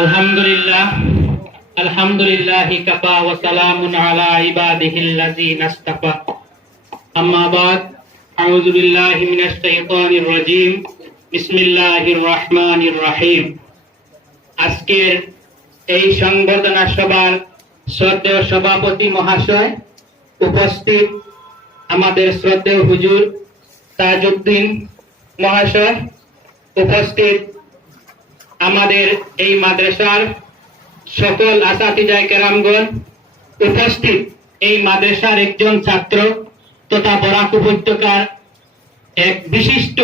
আলহামদুলিল্লাহ আলহামদুলিল্লাহি কাফা ওয়া সালামুন আলা ইবাদিহিল্লাযিনা ইসতাফা আম্মা বাদ আউযু বিল্লাহি মিনাশ শাইতানির রাজীম বিসমিল্লাহির রহমানির রহিম। আজকের এই সংবর্ধনা সভার শ্রদ্ধেয় সভাপতি মহাশয়, উপস্থিত আমাদের শ্রদ্ধেয় হুজুর তাজউদ্দিন মহাশয়, উপস্থিত আমাদের এই মাদ্রাসার সকল আসাতিজায়ে কেরামগণ, উপস্থিত এই মাদ্রাসার একজন ছাত্র তথা বরাক উপত্যকার এক বিশিষ্ট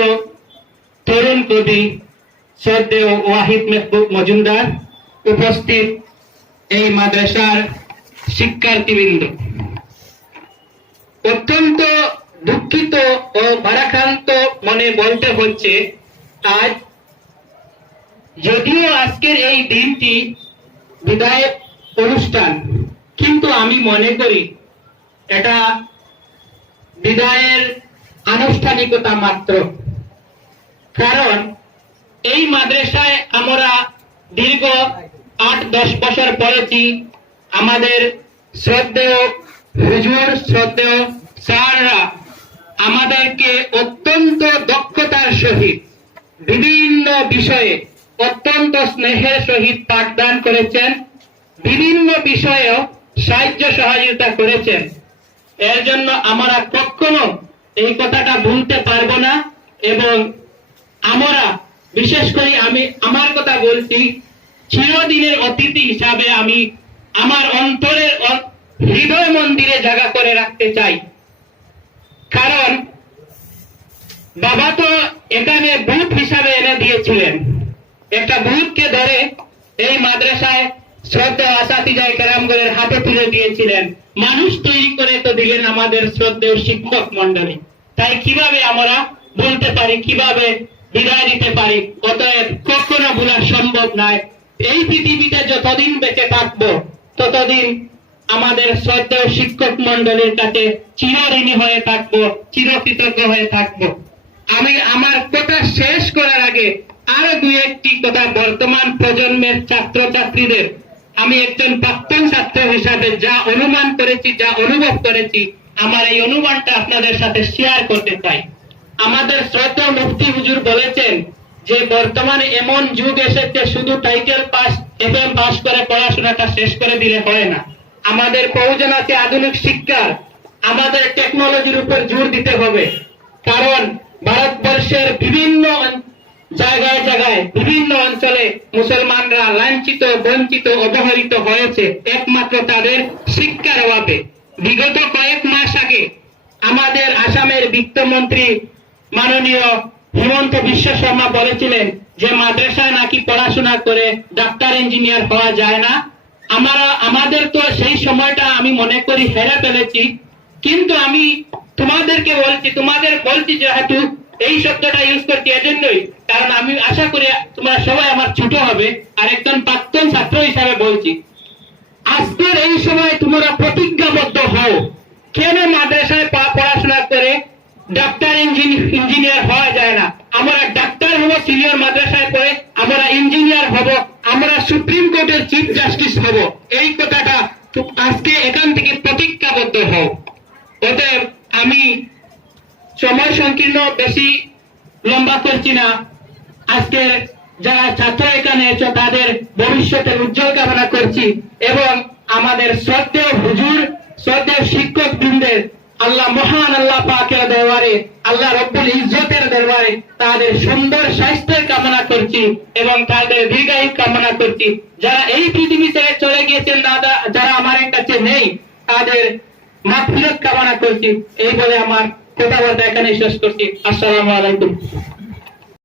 তরুণ কবি শ্রদ্ধেয় ওয়াহিদ মেহবুব মজুমদার, উপস্থিত এই মাদ্রাসার শিক্ষার্থীবৃন্দ, অত্যন্ত দুঃখিত ও ভারাক্রান্ত মনে বলতে হচ্ছে, আজ যদিও আজকের এই দিনটি বিদায় অনুষ্ঠান, কিন্তু আমি মনে করি এটা বিদায়ের আনুষ্ঠানিকতা মাত্র। কারণ এই মাদ্রাসায় আমরা দীর্ঘ 8-10 বছর পড়েছি। আমাদের শ্রদ্ধেয় হুজুর, শ্রদ্ধেয় স্যাররা আমাদেরকে অত্যন্ত দক্ষতার সহিত বিভিন্ন বিষয়ে অত্যন্ত স্নেহের সহিত পাঠদান করেছেন, বিভিন্ন বিষয়েও সাহায্য সহযোগিতা করেছেন। এর জন্য আমরা কখনো এই কথাটা ভুলতে পারবো না। এবং আমরা বিশেষ করে আমি আমার কথা বলছি, চিরদিনের অতিথি হিসাবে আমি আমার অন্তরের হৃদয় মন্দিরে জায়গা করে রাখতে চাই। কারণ বাবা তো এখানে বুথ হিসাবে এনে দিয়েছিলেন, একটা বুথকে ধরে এই মাদ্রাসায় শ্রদ্ধেয় আসাতিজায়ে কেরামগণের হাতে তুলে দিয়েছিলেন। মানুষ তৈরি করে তো দিলেন আমাদের শ্রদ্ধেয় শিক্ষক মন্ডলী। তাই কিভাবে আমরা বলতে পারি, কিভাবে বিদায় দিতে পারি? অতএব কখনো ভোলা সম্ভব নয়। এই পৃথিবীতে যতদিন বেঁচে থাকবো ততদিন আমাদের শ্রদ্ধেয় শিক্ষক মন্ডলীর কাছে চিরঋণী হয়ে থাকবো, চিরকৃতজ্ঞ হয়ে থাকবো। আমি আমার কথা শেষ করার আগে আরো 2-1টি কথা বর্তমান প্রজন্মের ছাত্রছাত্রীদের, আমি একজন প্রাক্তন ছাত্র হিসাবে যা অনুমান করেছি, যা অনুভব করেছি, আমার এই অনুমানটা আপনাদের সাথে শেয়ার করতে চাই। আমাদের শ্রদ্ধেয় মুফতি হুজুর বলেছেন যে বর্তমানে এমন যুগ এসেছে, শুধু টাইটেল পাস, এফএম পাস করে পড়াশোনাটা শেষ করে দিলে হয় না। আমাদের প্রয়োজন আছে আধুনিক শিক্ষার, আমাদের টেকনোলজির উপর জোর দিতে হবে। কারণ ভারতবর্ষের বিভিন্ন জায়গায় জায়গায় বিভিন্ন অঞ্চলে মুসলমানরা লাঞ্ছিত, বঞ্চিত, অবহেলিত হয়েছে একমাত্র তাদের শিক্ষার অভাবে। বিগত কয়েক মাস আগে আমাদের আসামের বিত্তমন্ত্রী মাননীয় হিমন্ত বিশ্ব শর্মা বলেছিলেন যে মাদ্রাসায় নাকি পড়াশোনা করে ডাক্তার, ইঞ্জিনিয়ার হওয়া যায় না। আমাদের তো সেই সময়টা আমি মনে করি হেরে ফেলেছি। কিন্তু আমি তোমাদেরকে বলছি যেহেতু এই শব্দটা ইউজ করছি এজন্যই, কারণ আমি আশা করি তোমরা সবাই আমার ছোট হবে, আর একজন প্রাক্তন ছাত্র হিসাবে বলছি, আজকের এই সময় তোমরা প্রতিজ্ঞাবদ্ধ হও। কেন মাদ্রাসায় পড়াশোনা করে ডাক্তার, ইঞ্জিনিয়ার হওয়া যায় না? আমরা ডাক্তার হব, সিনিয়র মাদ্রাসায় পড়ে আমরা ইঞ্জিনিয়ার হব, আমরা সুপ্রিম কোর্টের চিফ জাস্টিস হব। এই কথাটা আজকে এখান থেকে প্রতিজ্ঞাবদ্ধ হও। অতএব আমি সময় সংকীর্ণ, বেশি লম্বা করছি না। আজকে যারা ছাত্র এখানে এসে তাদের ভবিষ্যতের উজ্জ্বল কামনা করছি এবং আমাদের শ্রদ্ধেয় হুজুর, শ্রদ্ধেয় শিক্ষক বৃন্দের আল্লাহ, মহান আল্লাহ পাকের দরবারে, আল্লাহ রব্বুল ইজ্জতের দরবারে তাদের সুন্দর স্বাস্থ্যের কামনা করছি এবং তাদের দীর্ঘায়ু কামনা করছি। যারা এই পৃথিবী থেকে চলে গিয়েছেন, যারা আমার কাছে নেই, তাদের মাগফিরাত কামনা করছি। এই বলে আমার কথাবার্তা এখানে শেষ করছি। আসসালামু আলাইকুম।